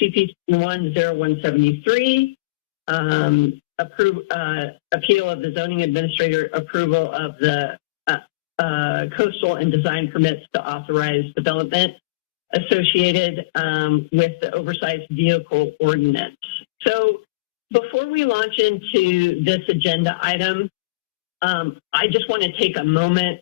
CP 10173, appeal of the zoning administrator approval of the coastal and design permits to authorize development associated with the oversized vehicle ordinance. So before we launch into this agenda item, I just want to take a moment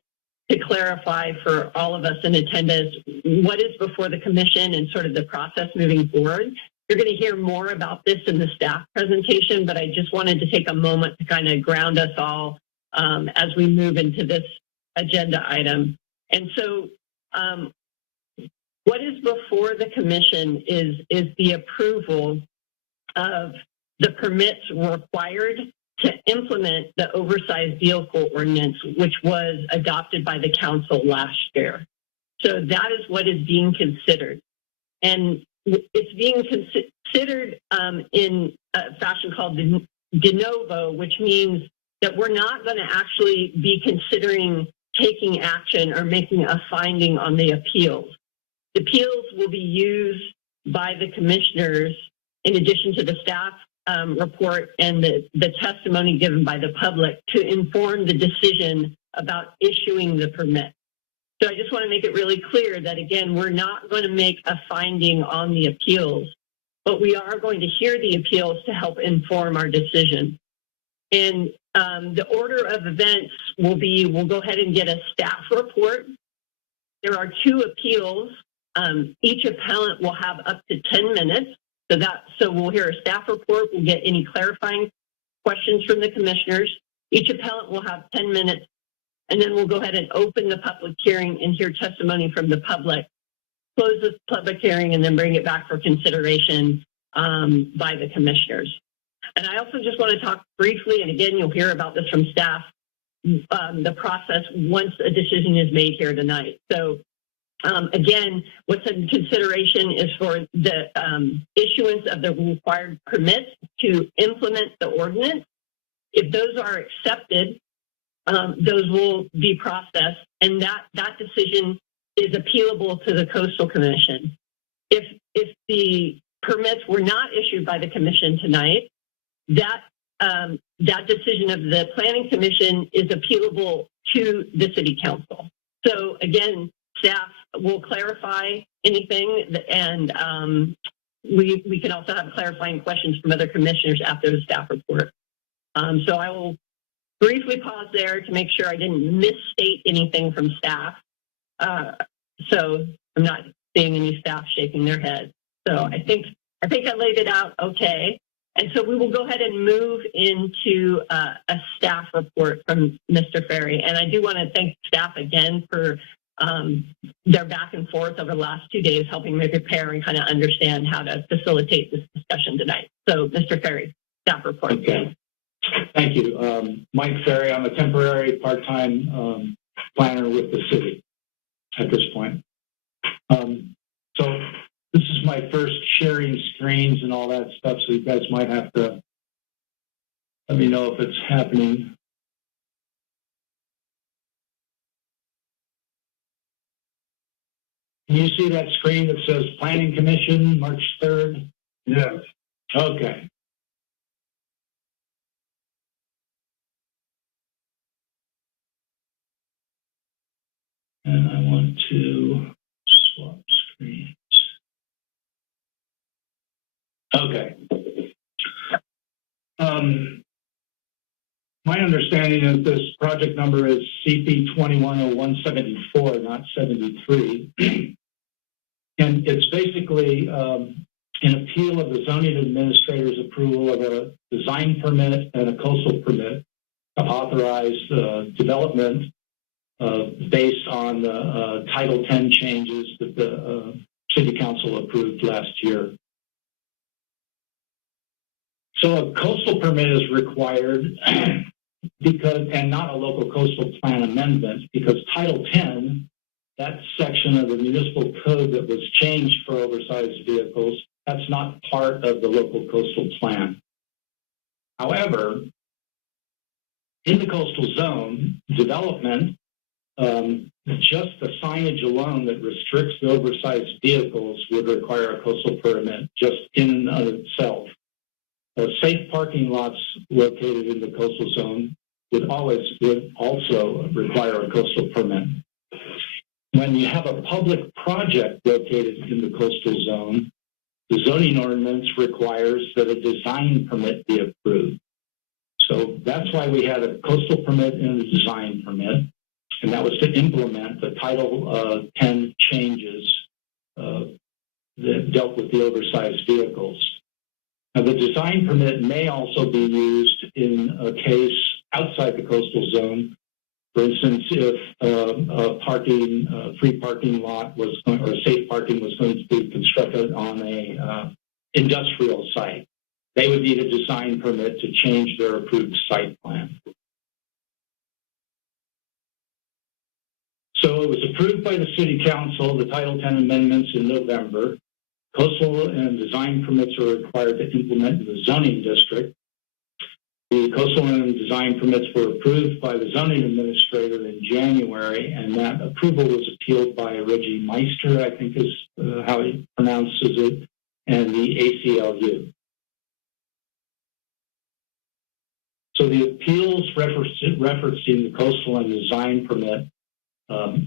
to clarify for all of us in attendance what is before the commission and sort of the process moving forward. You're going to hear more about this in the staff presentation, but I just wanted to take a moment to kind of ground us all as we move into this agenda item. And so what is before the commission is the approval of the permits required to implement the oversized vehicle ordinance, which was adopted by the council last year. So that is what is being considered. And it's being considered in a fashion called de novo, which means that we're not going to actually be considering taking action or making a finding on the appeals. The appeals will be used by the commissioners in addition to the staff report and the testimony given by the public to inform the decision about issuing the permit. So I just want to make it really clear that, again, we're not going to make a finding on the appeals, but we are going to hear the appeals to help inform our decision. And the order of events will be, we'll go ahead and get a staff report. There are 2 appeals. Each appellant will have up to 10 minutes. So we'll hear a staff report. We'll get any clarifying questions from the commissioners. Each appellant will have 10 minutes, and then we'll go ahead and open the public hearing and hear testimony from the public, close the public hearing, and then bring it back for consideration by the commissioners. And I also just want to talk briefly, and again, you'll hear about this from staff, the process once a decision is made here tonight. So again, what's in consideration is for the issuance of the required permits to implement the ordinance. If those are accepted, those will be processed, and that decision is appealable to the Coastal Commission. If the permits were not issued by the commission tonight, that decision of the Planning Commission is appealable to the City Council. So again, staff will clarify anything, and we can also have clarifying questions from other commissioners after the staff report. So I will briefly pause there to make sure I didn't misstate anything from staff. So I'm not seeing any staff shaking their heads. So I think I laid it out okay. And so we will go ahead and move into a staff report from Mr. Ferry. And I do want to thank staff again for their back and forth over the last 2 days, helping me prepare and kind of understand how to facilitate this discussion tonight. So, Mr. Ferry, staff report. Okay. Thank you. Mike Ferry, I'm a temporary part-time planner with the city at this point. So this is my first sharing screens and all that stuff, so you guys might have to let me know if it's happening. Can you see that screen that says Planning Commission, March 3rd? Yes. Okay. And I want to swap screens. Okay. My understanding is this project number is CP 210174, not 73. And it's basically an appeal of the zoning administrator's approval of a design permit and a coastal permit to authorize development based on the Title 10 changes that the City Council approved last year. So a coastal permit is required because, and not a local coastal plan amendment, because Title 10, that section of the municipal code that was changed for oversized vehicles, that's not part of the local coastal plan. However, in the coastal zone, development just the signage alone that restricts the oversized vehicles would require a coastal permit just in and of itself. Safe parking lots located in the coastal zone would also require a coastal permit. When you have a public project located in the coastal zone, the zoning ordinance requires that a design permit be approved. So that's why we had a coastal permit and a design permit, and that was to implement the Title 10 changes that dealt with the oversized vehicles. Now, the design permit may also be used in a case outside the coastal zone. For instance, if a free parking lot was going, or safe parking was going to be constructed on a industrial site, they would need a design permit to change their approved site plan. So it was approved by the City Council, the Title 10 amendments in November. Coastal and design permits are required to implement in the zoning district. The coastal and design permits were approved by the zoning administrator in January, and that approval was appealed by Reggie Meister, I think is how he pronounces it, and the ACLU. So the appeals referencing the coastal and design permit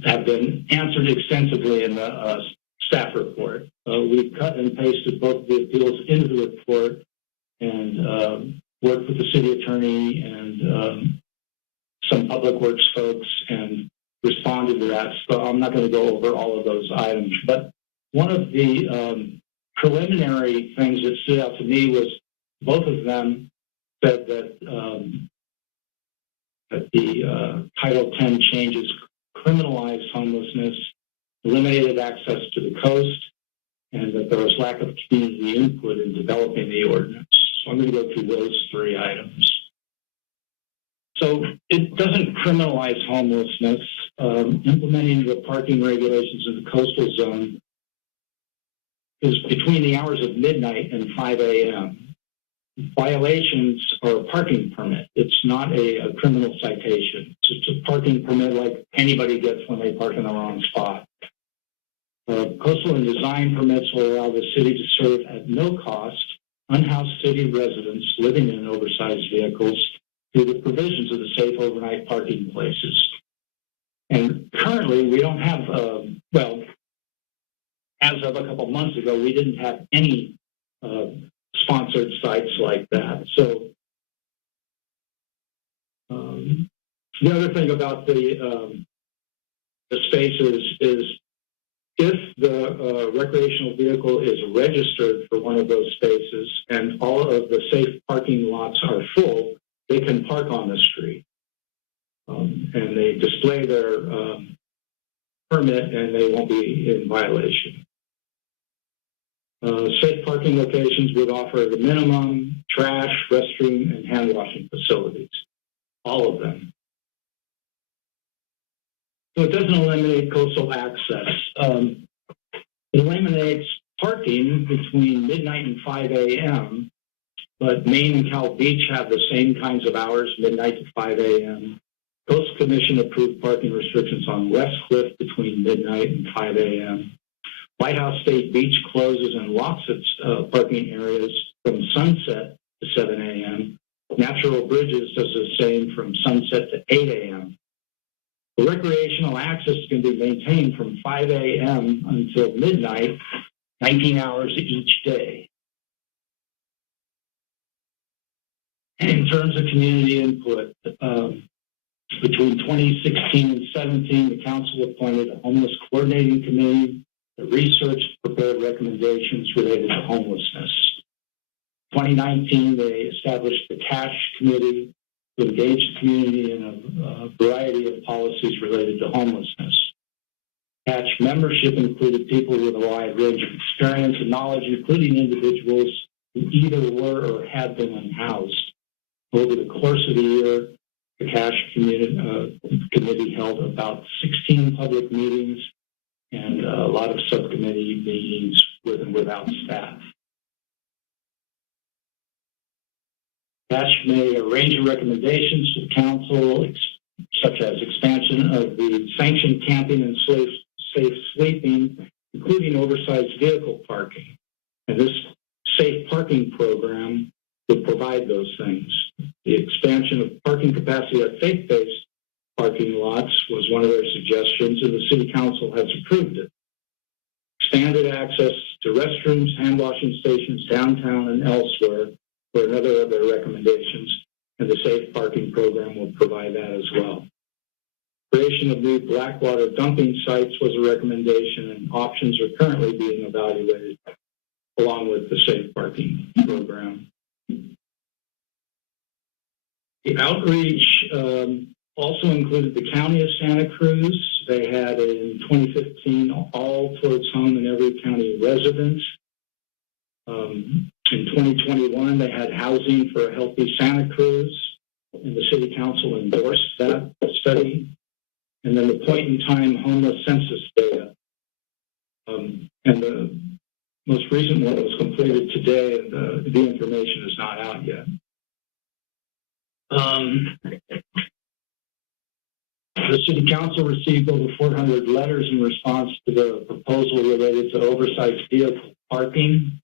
have been answered extensively in the staff report. We cut and pasted both the appeals into the report and worked with the city attorney and some public works folks and responded to that. So I'm not going to go over all of those items. But one of the preliminary things that stood out to me was both of them said that the Title 10 changes criminalized homelessness, eliminated access to the coast, and that there was lack of community input in developing the ordinance. So I'm going to go through those three items. So it doesn't criminalize homelessness. Implementing the parking regulations in the coastal zone is between the hours of midnight and 5 a.m. Violations are a parking permit. It's not a criminal citation. It's a parking permit like anybody gets when they park in the wrong spot. Coastal and design permits will allow the city to serve at no cost unhoused city residents living in oversized vehicles through the provisions of the safe overnight parking places. And currently, we don't have, well, as of a couple months ago, we didn't have any sponsored sites like that. So the other thing about the spaces is if the recreational vehicle is registered for one of those spaces and all of the safe parking lots are full, they can park on the street. And they display their permit and they won't be in violation. Safe parking locations would offer the minimum trash, restroom, and hand washing facilities, all of them. So it doesn't eliminate coastal access. It eliminates parking between midnight and 5 a.m., but Maine and Cal Beach have the same kinds of hours, midnight to 5 a.m. Coastal Commission approved parking restrictions on West Cliff between midnight and 5 a.m. Lighthouse State Beach closes and locks its parking areas from sunset to 7 a.m. Natural Bridges does the same from sunset to 8 a.m. The recreational access can be maintained from 5 a.m. until midnight, 19 hours each day. In terms of community input, between 2016 and 17, the council appointed a homeless coordinating committee that researched and prepared recommendations related to homelessness. 2019, they established the CASH committee to engage the community in a variety of policies related to homelessness. CASH membership included people with a wide range of experience and knowledge, including individuals who either were or had been unhoused. Over the course of the year, the CASH committee held about 16 public meetings and a lot of subcommittee meetings with and without staff. CASH made a range of recommendations to the council, such as expansion of the sanctioned camping and safe sleeping, including oversized vehicle parking. And this safe parking program would provide those things. The expansion of parking capacity at faith-based parking lots was one of their suggestions, and the City Council has approved it. Expanded access to restrooms, hand washing stations downtown and elsewhere were another of their recommendations, and the safe parking program will provide that as well. Creation of new blackwater dumping sites was a recommendation, and options are currently being evaluated along with the safe parking program. The outreach also included the County of Santa Cruz. They had in 2015 all towards home and every county resident. In 2021, they had housing for a healthy Santa Cruz, and the City Council endorsed that study. And then the point-in-time homeless census data. And the most recent one was completed today, and the information is not out yet. The City Council received over 400 letters in response to the proposal related to oversized vehicle parking.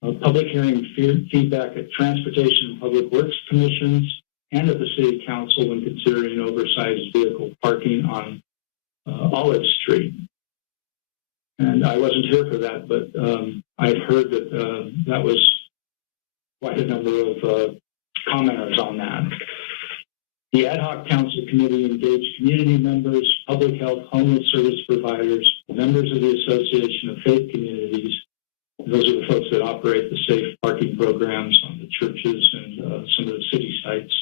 Public hearing feedback at Transportation and Public Works Commissions and at the City Council when considering oversized vehicle parking on Olive Street. And I wasn't here for that, but I've heard that that was quite a number of commenters on that. The Ad Hoc Council Committee engaged community members, public health, homeless service providers, members of the Association of Faith Communities. Those are the folks that operate the safe parking programs on the churches and some of the city sites.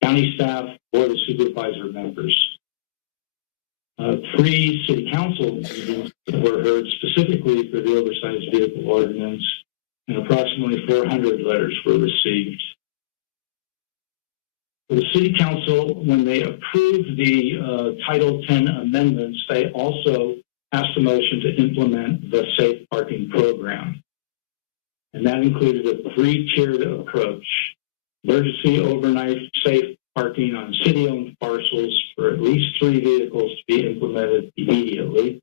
County staff, Board of Supervisor members. 3 City Council meetings were heard specifically for the oversized vehicle ordinance, and approximately 400 letters were received. The City Council, when they approved the Title 10 amendments, they also passed a motion to implement the safe parking program. And that included a 3-tiered approach. Emergency overnight safe parking on city-owned parcels for at least 3 vehicles to be implemented immediately.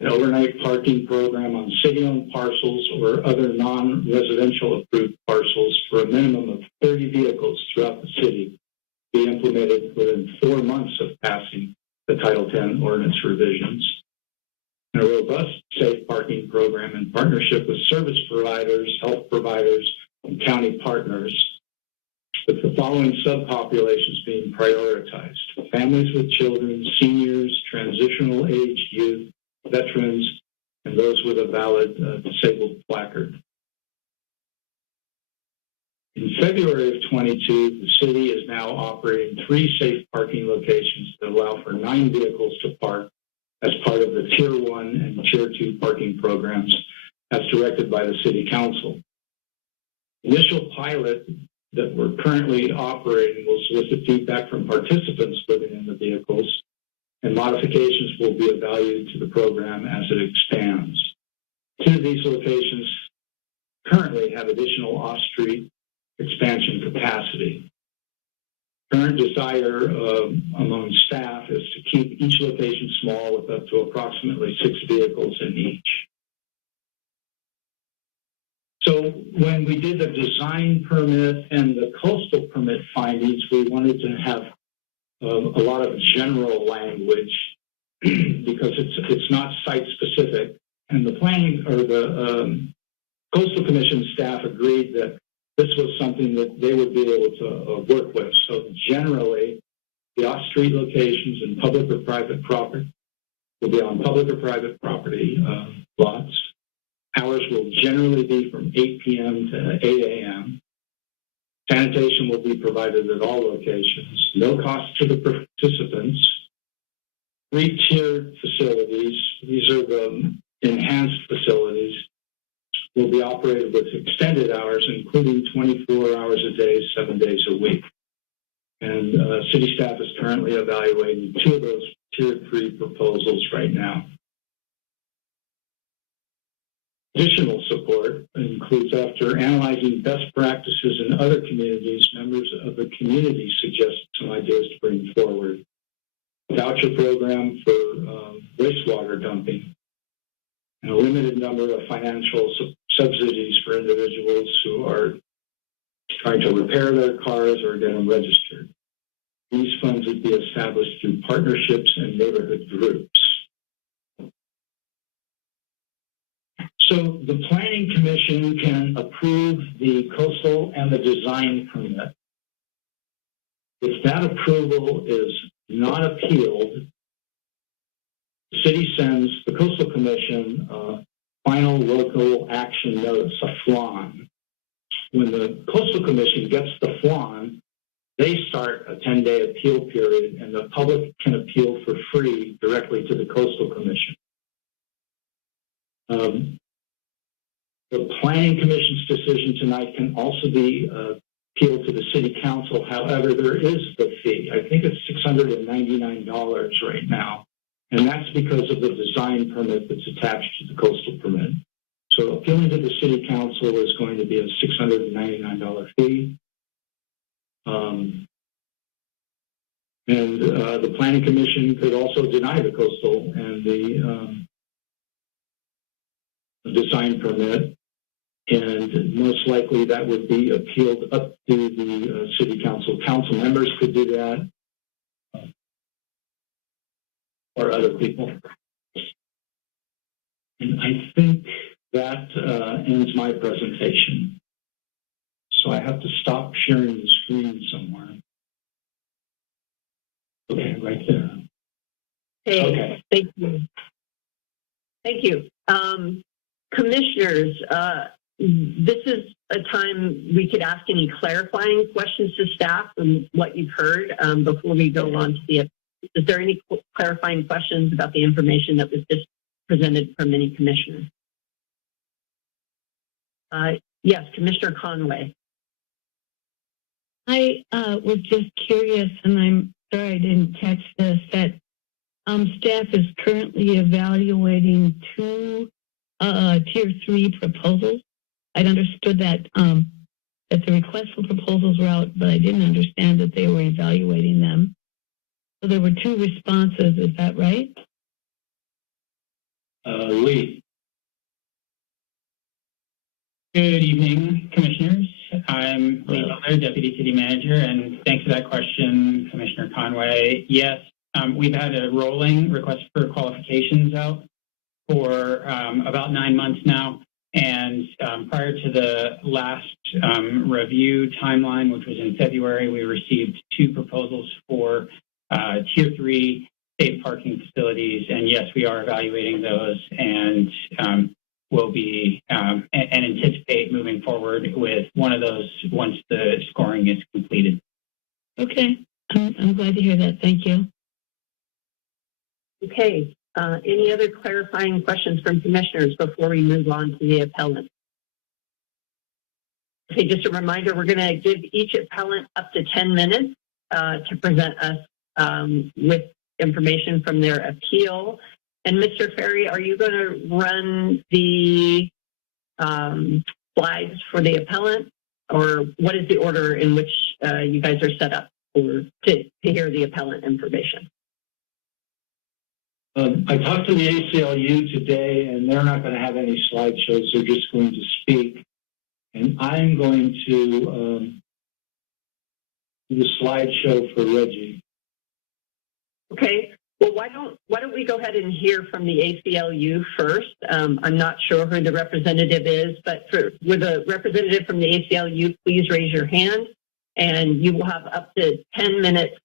An overnight parking program on city-owned parcels or other non-residential approved parcels for a minimum of 30 vehicles throughout the city be implemented within 4 months of passing the Title 10 ordinance revisions. And a robust safe parking program in partnership with service providers, health providers, and county partners, with the following subpopulations being prioritized: families with children, seniors, transitional aged youth, veterans, and those with a valid disabled placard. In February of 22, the city is now operating 3 safe parking locations that allow for 9 vehicles to park as part of the Tier 1 and Tier 2 parking programs as directed by the City Council. Initial pilot that we're currently operating will solicit feedback from participants living in the vehicles, and modifications will be evaluated to the program as it expands. 2 of these locations currently have additional off-street expansion capacity. Current desire among staff is to keep each location small with up to approximately 6 vehicles in each. So when we did the design permit and the coastal permit findings, we wanted to have a lot of general language because it's not site specific. And the planning or the Coastal Commission staff agreed that this was something that they would be able to work with. So generally, the off-street locations and public or private property will be on public or private property lots. Hours will generally be from 8 p.m. to 8 a.m. Sanitation will be provided at all locations. No cost to the participants. 3-tiered facilities. These are the enhanced facilities. Will be operated with extended hours, including 24 hours a day, 7 days a week. And city staff is currently evaluating 2 of those Tier 3 proposals right now. Additional support includes concludes, after analyzing best practices in other communities, members of the community suggested some ideas to bring forward. Voucher program for wastewater dumping, and a limited number of financial subsidies for individuals who are trying to repair their cars or get them registered. These funds would be established through partnerships and neighborhood groups. So the Planning Commission can approve the coastal and the design permit. If that approval is not appealed, the city sends the Coastal Commission a final local action notice, a FLAN. When the Coastal Commission gets the FLAN, they start a 10-day appeal period, and the public can appeal for free directly to the Coastal Commission. The Planning Commission's decision tonight can also be appealed to the City Council. However, there is the fee. I think it's $699 right now, and that's because of the design permit that's attached to the coastal permit. So appealing to the City Council is going to be a $699 fee. And the Planning Commission could also deny the coastal and the design permit, and most likely that would be appealed up to the City Council. Council members could do that, or other people. And I think that ends my presentation. So I have to stop sharing the screen somewhere. Okay, right there. Okay. Thank you. Thank you. Commissioners, this is a time we could ask any clarifying questions to staff from what you've heard before we go on to the. Is there any clarifying questions about the information that was just presented from any commissioner? Yes, Commissioner Conway. I was just curious, and I'm sorry I didn't catch this, that staff is currently evaluating two Tier 3 proposals. I'd understood that that the request for proposals were out, but I didn't understand that they were evaluating them. So there were two responses, is that right? Lee. Good evening, Commissioners. I'm Lee Butler, Deputy City Manager, and thanks for that question, Commissioner Conway. Yes, we've had a rolling request for qualifications out for about 9 months now, and prior to the last review timeline, which was in February, we received two proposals for Tier 3 safe parking facilities, and yes, we are evaluating those, and will be and anticipate moving forward with one of those once the scoring is completed. Okay, I'm glad to hear that. Thank you. Okay. Any other clarifying questions from commissioners before we move on to the appellant? Okay, just a reminder, we're going to give each appellant up to 10 minutes to present us with information from their appeal. And Mr. Ferry, are you going to run the slides for the appellant, or what is the order in which you guys are set up to hear the appellant information? I talked to the ACLU today, and they're not going to have any slideshows. They're just going to speak. And I'm going to do the slideshow for Reggie. Okay. Well, why don't we go ahead and hear from the ACLU first? I'm not sure who the representative is, but with a representative from the ACLU, please raise your hand, and you will have up to 10 minutes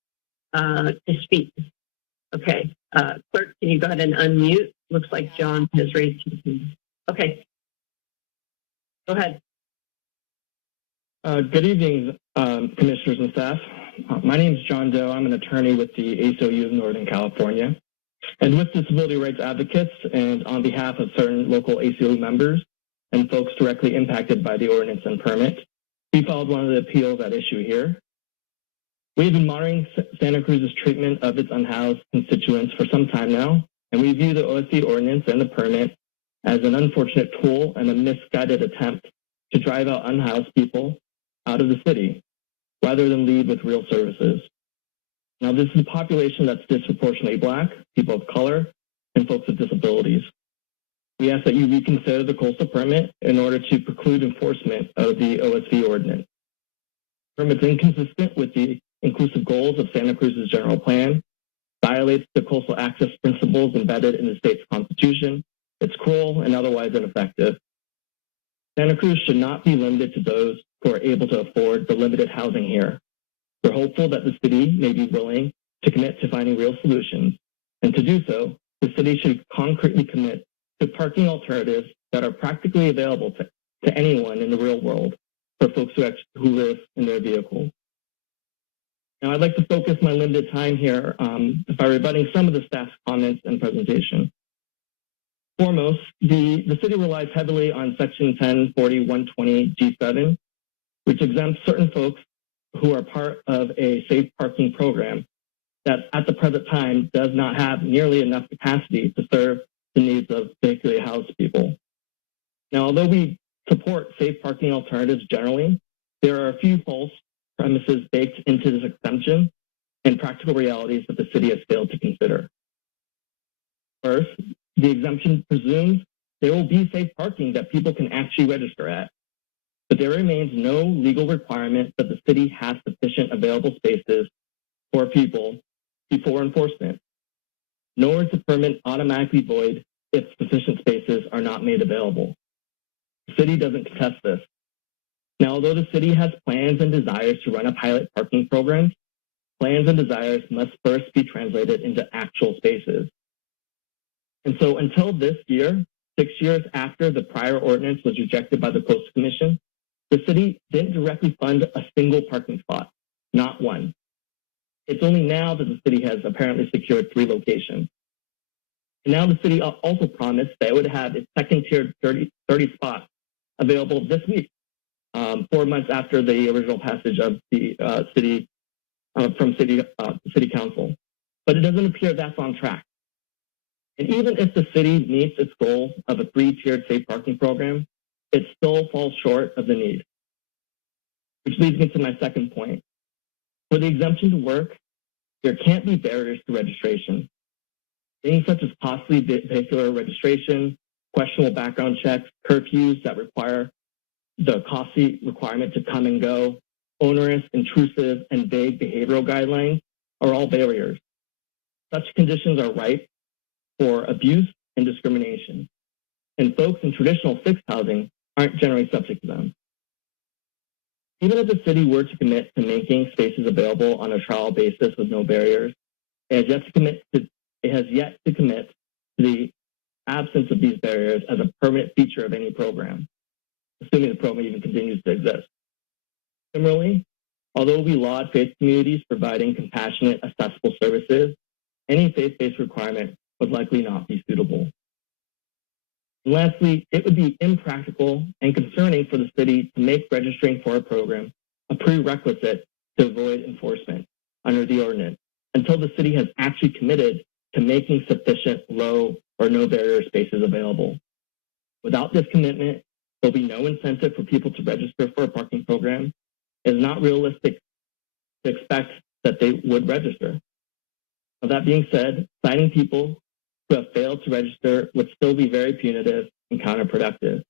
to speak. Okay. Clerk, can you go ahead and unmute? Looks like John has raised his hand. Okay. Go ahead. Good evening, commissioners and staff. My name is John Doe. I'm an attorney with the ACLU of Northern California. And with disability rights advocates and on behalf of certain local ACLU members and folks directly impacted by the ordinance and permit, we filed one of the appeals at issue here. We've been monitoring Santa Cruz's treatment of its unhoused constituents for some time now, and we view the OSC ordinance and the permit as an unfortunate tool and a misguided attempt to drive out unhoused people out of the city, rather than lead with real services. Now, this is a population that's disproportionately Black, people of color, and folks with disabilities. We ask that you reconsider the coastal permit in order to preclude enforcement of the OSV ordinance. The permit's inconsistent with the inclusive goals of Santa Cruz's general plan, violates the coastal access principles embedded in the state's constitution, it's cruel and otherwise ineffective. Santa Cruz should not be limited to those who are able to afford the limited housing here. We're hopeful that the city may be willing to commit to finding real solutions, and to do so, the city should concretely commit to parking alternatives that are practically available to anyone in the real world for folks who live in their vehicle. Now, I'd like to focus my limited time here by rebutting some of the staff's comments and presentation. Foremost, the city relies heavily on Section 1040-120 G7, which exempts certain folks who are part of a safe parking program that at the present time does not have nearly enough capacity to serve the needs of vehicularly housed people. Now, although we support safe parking alternatives generally, there are a few false premises baked into this exemption and practical realities that the city has failed to consider. First, the exemption presumes there will be safe parking that people can actually register at, but there remains no legal requirement that the city has sufficient available spaces for people before enforcement, nor is the permit automatically void if sufficient spaces are not made available. The city doesn't contest this. Now, although the city has plans and desires to run a pilot parking program, plans and desires must first be translated into actual spaces. And so until this year, 6 years after the prior ordinance was rejected by the Coastal Commission, the city didn't directly fund a single parking spot, not one. It's only now that the city has apparently secured 3 locations. And now the city also promised that it would have its second-tier 30 spots available this week, 4 months after the original passage of the city council. But it doesn't appear that's on track. And even if the city meets its goal of a 3-tiered safe parking program, it still falls short of the need. Which leads me to my second point. For the exemption to work, there can't be barriers to registration. Things such as costly vehicular registration, questionable background checks, curfews that require the costly requirement to come and go, onerous, intrusive, and vague behavioral guidelines are all barriers. Such conditions are ripe for abuse and discrimination, and folks in traditional fixed housing aren't generally subject to them. Even if the city were to commit to making spaces available on a trial basis with no barriers, it has yet to commit to the absence of these barriers as a permanent feature of any program, assuming the program even continues to exist. Similarly, although we laud faith communities providing compassionate, accessible services, any faith-based requirement would likely not be suitable. And lastly, it would be impractical and concerning for the city to make registering for a program a prerequisite to avoid enforcement under the ordinance until the city has actually committed to making sufficient low or no barrier spaces available. Without this commitment, there'll be no incentive for people to register for a parking program. It is not realistic to expect that they would register. Now, that being said, citing people who have failed to register would still be very punitive and counterproductive.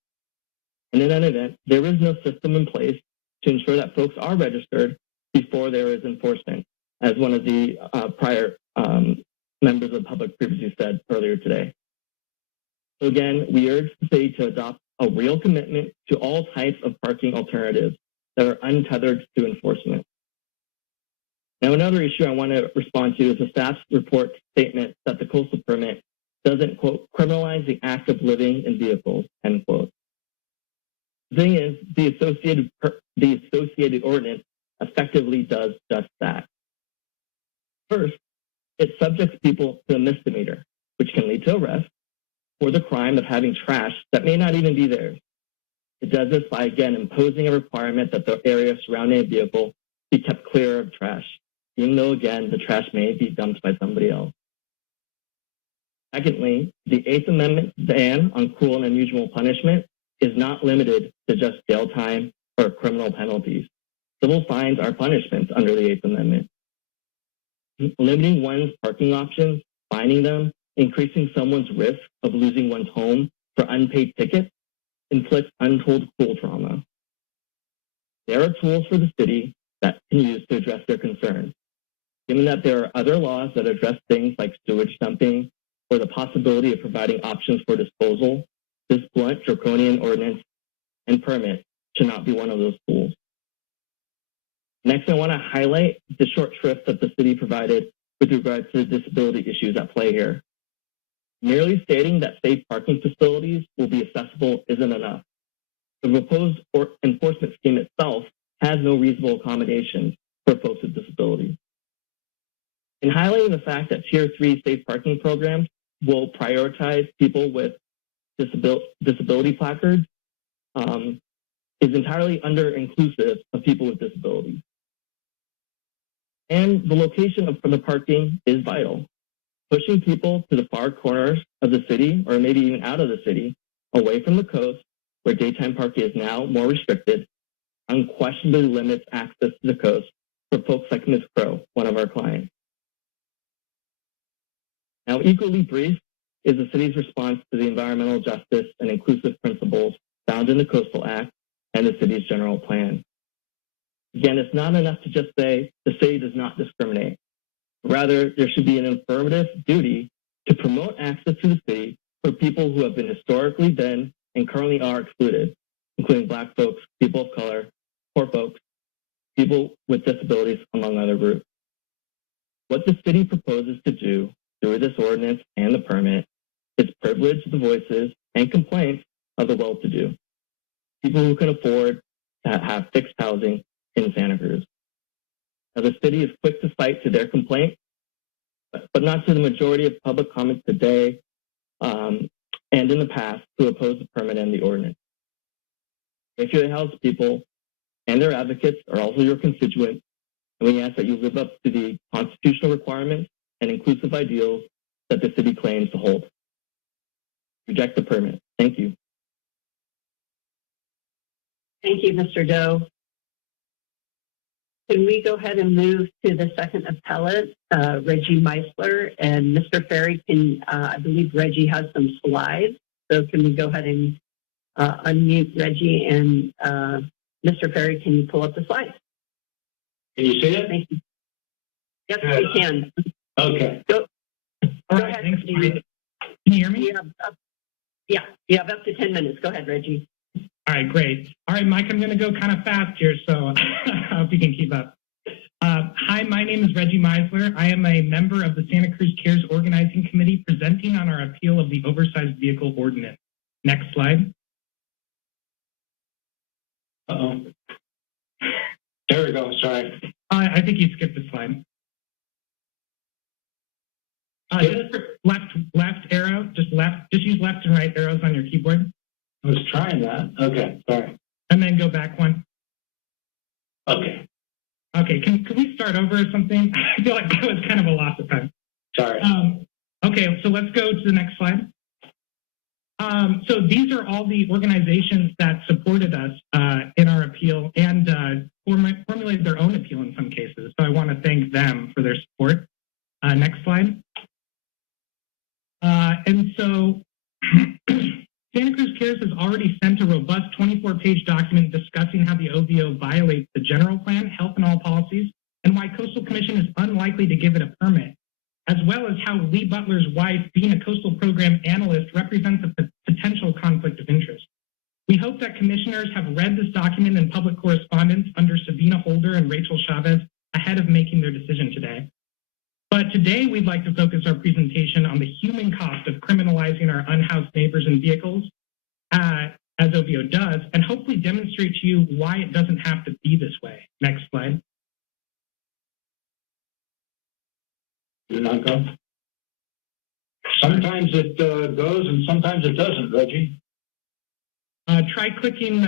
And in that event, there is no system in place to ensure that folks are registered before there is enforcement, as one of the prior members of the public previously said earlier today. So again, we urge the city to adopt a real commitment to all types of parking alternatives that are untethered to enforcement. Now, another issue I want to respond to is the staff's report statement that the coastal permit doesn't, quote, criminalize the act of living in vehicles, end quote. The thing is, the associated ordinance effectively does just that. First, it subjects people to a misdemeanor, which can lead to arrest, for the crime of having trash that may not even be theirs. It does this by, again, imposing a requirement that the area surrounding a vehicle be kept clear of trash, even though, again, the trash may be dumped by somebody else. Secondly, the Eighth Amendment ban on cruel and unusual punishment is not limited to just jail time or criminal penalties. Civil fines are punishments under the Eighth Amendment. Limiting one's parking options, fining them, increasing someone's risk of losing one's home for unpaid tickets inflicts untold cruel trauma. There are tools for the city that can use to address their concerns. Given that there are other laws that address things like sewage dumping or the possibility of providing options for disposal, this blunt draconian ordinance and permit should not be one of those tools. Next, I want to highlight the short shrift that the city provided with regards to the disability issues at play here. Merely stating that safe parking facilities will be accessible isn't enough. The proposed enforcement scheme itself has no reasonable accommodations for folks with disabilities. In highlighting the fact that Tier 3 safe parking programs will prioritize people with disability placards is entirely under-inclusive of people with disabilities. And the location of the parking is vital. Pushing people to the far corners of the city, or maybe even out of the city, away from the coast, where daytime parking is now more restricted, unquestionably limits access to the coast for folks like Ms. Crow, one of our clients. Now, equally brief is the city's response to the environmental justice and inclusive principles found in the Coastal Act and the city's general plan. Again, it's not enough to just say the city does not discriminate. Rather, there should be an affirmative duty to promote access to the city for people who have historically been and currently are excluded, including Black folks, people of color, poor folks, people with disabilities, among other groups. What the city proposes to do through this ordinance and the permit is privilege the voices and complaints of the well-to-do, people who can afford to have fixed housing in Santa Cruz. Now, the city is quick to cite to their complaint, but not to the majority of public comments today and in the past who oppose the permit and the ordinance. Issue House people and their advocates are also your constituents, and we ask that you live up to the constitutional requirements and inclusive ideals that the city claims to hold. Reject the permit. Thank you. Thank you, Mr. Doe. Can we go ahead and move to the second appellant, Reggie Meisler? And Mr. Ferry, I believe Reggie has some slides. So can we go ahead and unmute Reggie? And Mr. Ferry, can you pull up the slides? Can you see it? Thank you. Yes, we can. Okay. Go All right, ahead, thanks. Reggie. Can you hear me? You have up to 10 minutes. Go ahead, Reggie. All right, great. All right, Mike, I'm going to go kind of fast here, so I hope you can keep up. Hi, my name is Reggie Meisler. I am a member of the Santa Cruz Cares Organizing Committee presenting on our appeal of the oversized vehicle ordinance. Next slide. Uh-oh. There we go. Sorry. I think you skipped the slide. Just left arrow, just use left and right arrows on your keyboard. I was trying that. Okay, sorry. And then go back one. Okay, Okay, can we start over or something? I feel like that was kind of a loss of time. sorry. Okay, so let's go to the next slide. So these are all the organizations that supported us in our appeal and formulated their own appeal in some cases. So I want to thank them for their support. Next slide. And so Santa Cruz Cares has already sent a robust 24-page document discussing how the OVO violates the general plan, health and all policies, and why Coastal Commission is unlikely to give it a permit, as well as how Lee Butler's wife, being a coastal program analyst, represents a potential conflict of interest. We hope that commissioners have read this document in public correspondence under Sabina Holder and Rachel Chavez ahead of making their decision today. But today, we'd like to focus our presentation on the human cost of criminalizing our unhoused neighbors and vehicles, as OVO does, and hopefully demonstrate to you why it doesn't have to be this way. Next slide. Did it not go? Sometimes it goes and sometimes it doesn't, Reggie. Try clicking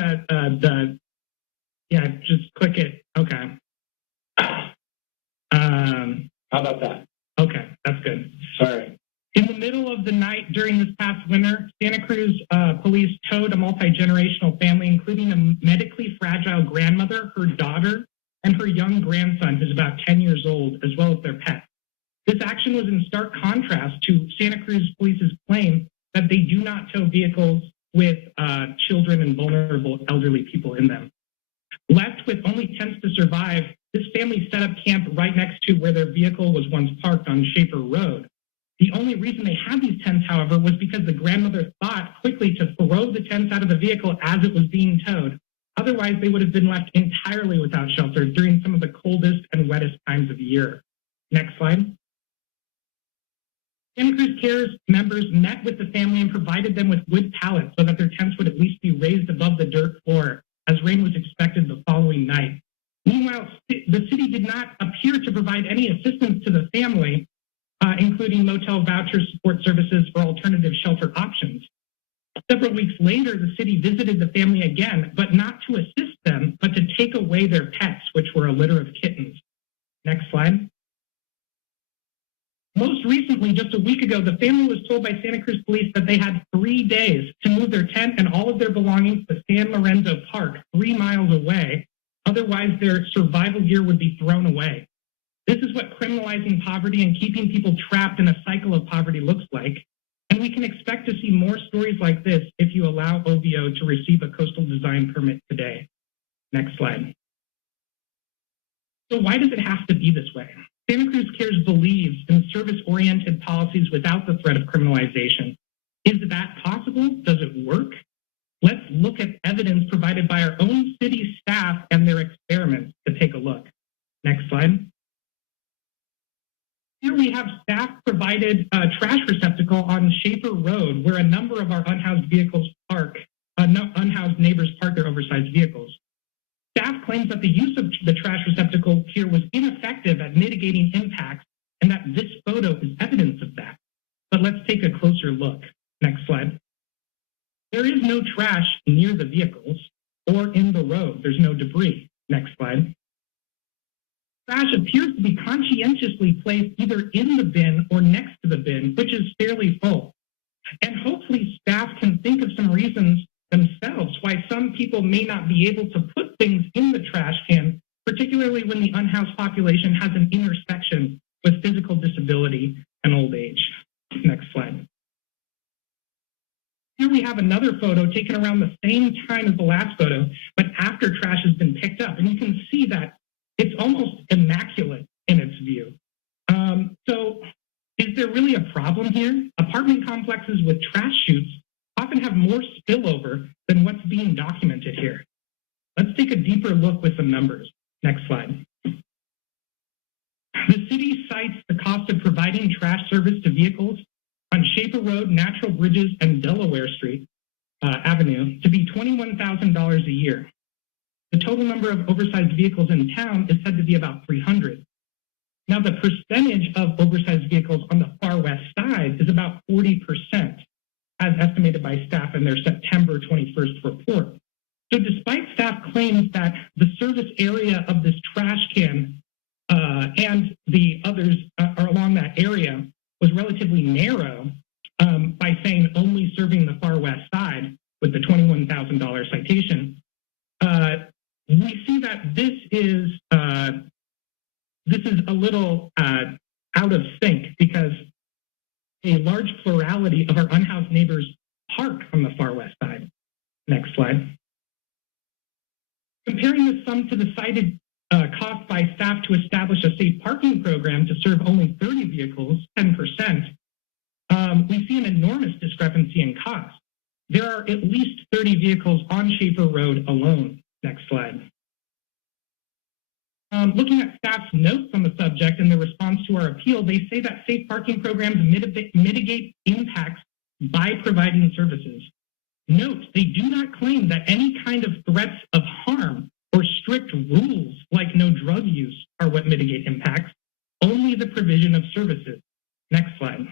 just click it. Okay. How about that? Okay, that's good. Sorry. In the middle of the night during this past winter, Santa Cruz police towed a multi-generational family, including a medically fragile grandmother, her daughter, and her young grandson, who's about 10 years old, as well as their pet. This action was in stark contrast to Santa Cruz Police's claim that they do not tow vehicles with children and vulnerable elderly people in them. Left with only tents to survive, this family set up camp right next to where their vehicle was once parked on Schaefer Road. The only reason they had these tents, however, was because the grandmother thought quickly to throw the tents out of the vehicle as it was being towed. Otherwise, they would have been left entirely without shelter during some of the coldest and wettest times of the year. Next slide. Santa Cruz Cares members met with the family and provided them with wood pallets so that their tents would at least be raised above the dirt floor, as rain was expected the following night. Meanwhile, the city did not appear to provide any assistance to the family, including motel voucher support services or alternative shelter options. Several weeks later, the city visited the family again, but not to assist them, but to take away their pets, which were a litter of kittens. Next slide. Most recently, just a week ago, the family was told by Santa Cruz Police that they had 3 days to move their tent and all of their belongings to San Lorenzo Park, 3 miles away. Otherwise, their survival gear would be thrown away. This is what criminalizing poverty and keeping people trapped in a cycle of poverty looks like. And we can expect to see more stories like this if you allow OVO to receive a coastal design permit today. Next slide. So why does it have to be this way? Santa Cruz Cares believes in service-oriented policies without the threat of criminalization. Is that possible? Does it work? Let's look at evidence provided by our own city staff and their experiments to take a look. Next slide. Here we have staff provided a trash receptacle on Schaefer Road where a number of our unhoused vehicles unhoused neighbors park their oversized vehicles. Staff claims that the use of the trash receptacle here was ineffective at mitigating impacts and that this photo is evidence of that. But let's take a closer look. Next slide. There is no trash near the vehicles or in the road. There's no debris. Next slide. Trash appears to be conscientiously placed either in the bin or next to the bin, which is fairly full. And hopefully staff can think of some reasons themselves why some people may not be able to put things in the trash can, particularly when the unhoused population has an intersection with physical disability and old age. Next slide. Here we have another photo taken around the same time as the last photo, but after trash has been picked up. And you can see that it's almost immaculate in its view. So is there really a problem here? Apartment complexes with trash chutes often have more spillover than what's being documented here. Let's take a deeper look with some numbers. Next slide. The city cites the cost of providing trash service to vehicles on Schaefer Road, Natural Bridges, and Delaware Street Avenue to be $21,000 a year. The total number of oversized vehicles in town is said to be about 300. Now, the percentage of oversized vehicles on the far west side is about 40%, as estimated by staff in their September 21st report. So despite staff claims that the service area of this trash can and the others are along that area was relatively narrow by saying only serving the far west side with the $21,000 citation, we see that this is a little out of sync because a large plurality of our unhoused neighbors park on the far west side. Next slide. Comparing the sum to the cited cost by staff to establish a safe parking program to serve only 30 vehicles, 10%, we see an enormous discrepancy in cost. There are at least 30 vehicles on Schaefer Road alone. Next slide. Looking at staff's notes on the subject and their response to our appeal, they say that safe parking programs mitigate impacts by providing services. Note, they do not claim that any kind of threats of harm or strict rules like no drug use are what mitigate impacts, only the provision of services. Next slide.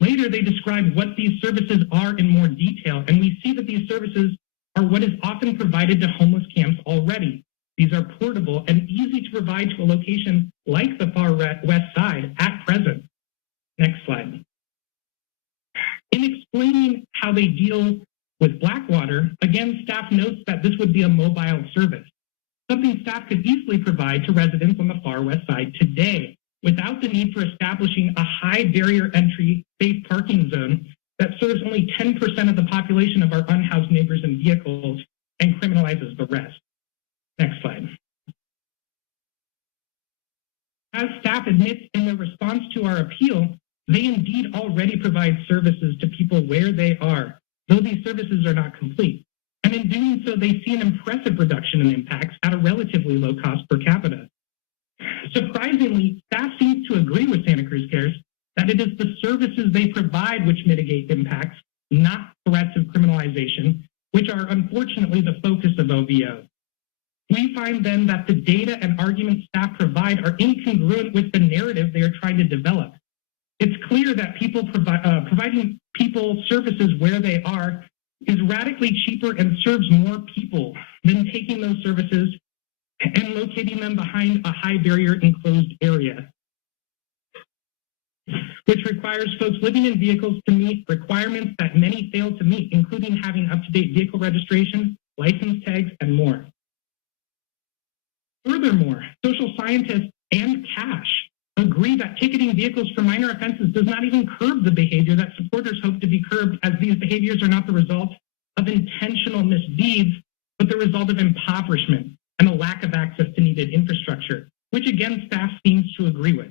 Later, they describe what these services are in more detail, and we see that these services are what is often provided to homeless camps already. These are portable and easy to provide to a location like the far west side at present. Next slide. In explaining how they deal with Blackwater, again, staff notes that this would be a mobile service, something staff could easily provide to residents on the far west side today without the need for establishing a high barrier entry safe parking zone that serves only 10% of the population of our unhoused neighbors and vehicles and criminalizes the rest. Next slide. As staff admits in their response to our appeal, they indeed already provide services to people where they are, though these services are not complete. And in doing so, they see an impressive reduction in impacts at a relatively low cost per capita. Surprisingly, staff seems to agree with Santa Cruz Cares that it is the services they provide which mitigate impacts, not threats of criminalization, which are unfortunately the focus of OVO. We find then that the data and arguments staff provide are incongruent with the narrative they are trying to develop. It's clear that providing people services where they are is radically cheaper and serves more people than taking those services and locating them behind a high barrier enclosed area, which requires folks living in vehicles to meet requirements that many fail to meet, including having up-to-date vehicle registration, license tags, and more. Furthermore, social scientists and Cash agree that ticketing vehicles for minor offenses does not even curb the behavior that supporters hope to be curbed, as these behaviors are not the result of intentional misdeeds, but the result of impoverishment and a lack of access to needed infrastructure, which again, staff seems to agree with.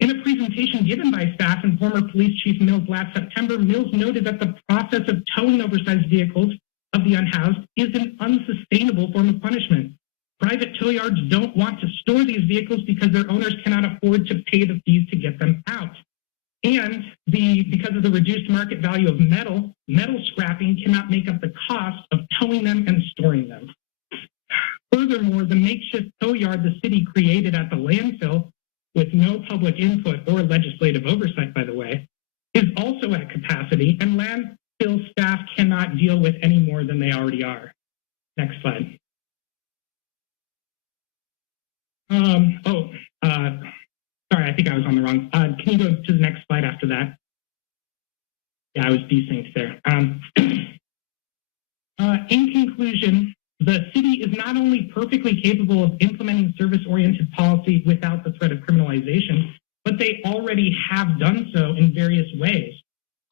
In a presentation given by staff and former Police Chief Mills last September, Mills noted that the process of towing oversized vehicles of the unhoused is an unsustainable form of punishment. Private tow yards don't want to store these vehicles because their owners cannot afford to pay the fees to get them out. And because of the reduced market value of metal scrapping cannot make up the cost of towing them and storing them. Furthermore, the makeshift tow yard the city created at the landfill, with no public input or legislative oversight, by the way, is also at capacity, and landfill staff cannot deal with any more than they already are. Next slide. Sorry, I think I was on the wrong. Can you go to the next slide after that? Yeah, I was desynced there. In conclusion, the city is not only perfectly capable of implementing service-oriented policy without the threat of criminalization, but they already have done so in various ways.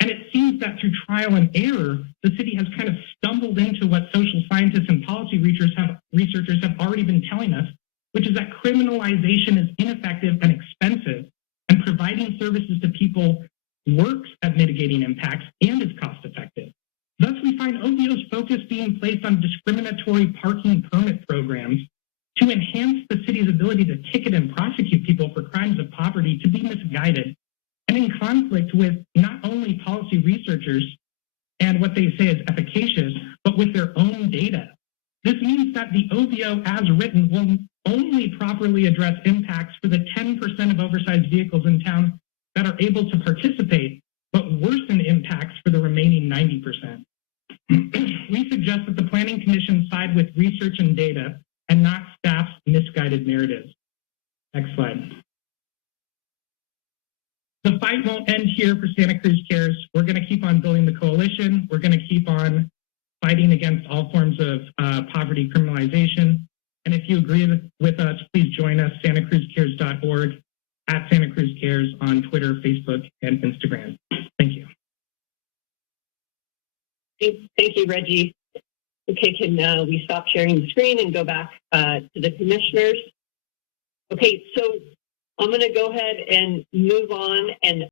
And it seems that through trial and error, the city has kind of stumbled into what social scientists and policy researchers have already been telling us, which is that criminalization is ineffective and expensive, and providing services to people works at mitigating impacts and is cost-effective. Thus, we find OVO's focus being placed on discriminatory parking permit programs to enhance the city's ability to ticket and prosecute people for crimes of poverty to be misguided and in conflict with not only policy researchers and what they say is efficacious, but with their own data. This means that the OVO, as written, will only properly address impacts for the 10% of oversized vehicles in town that are able to participate, but worsen impacts for the remaining 90%. We suggest that the Planning Commission side with research and data and not staff's misguided narratives. Next slide. The fight won't end here for Santa Cruz Cares. We're going to keep on building the coalition. We're going to keep on fighting against all forms of poverty criminalization. And if you agree with us, please join us, santacruzcares.org, at Santa Cruz Cares on Twitter, Facebook, and Instagram. Thank you. Thank you, Reggie. Okay, can we stop sharing the screen and go back to the commissioners? Okay, so I'm going to go ahead and move on and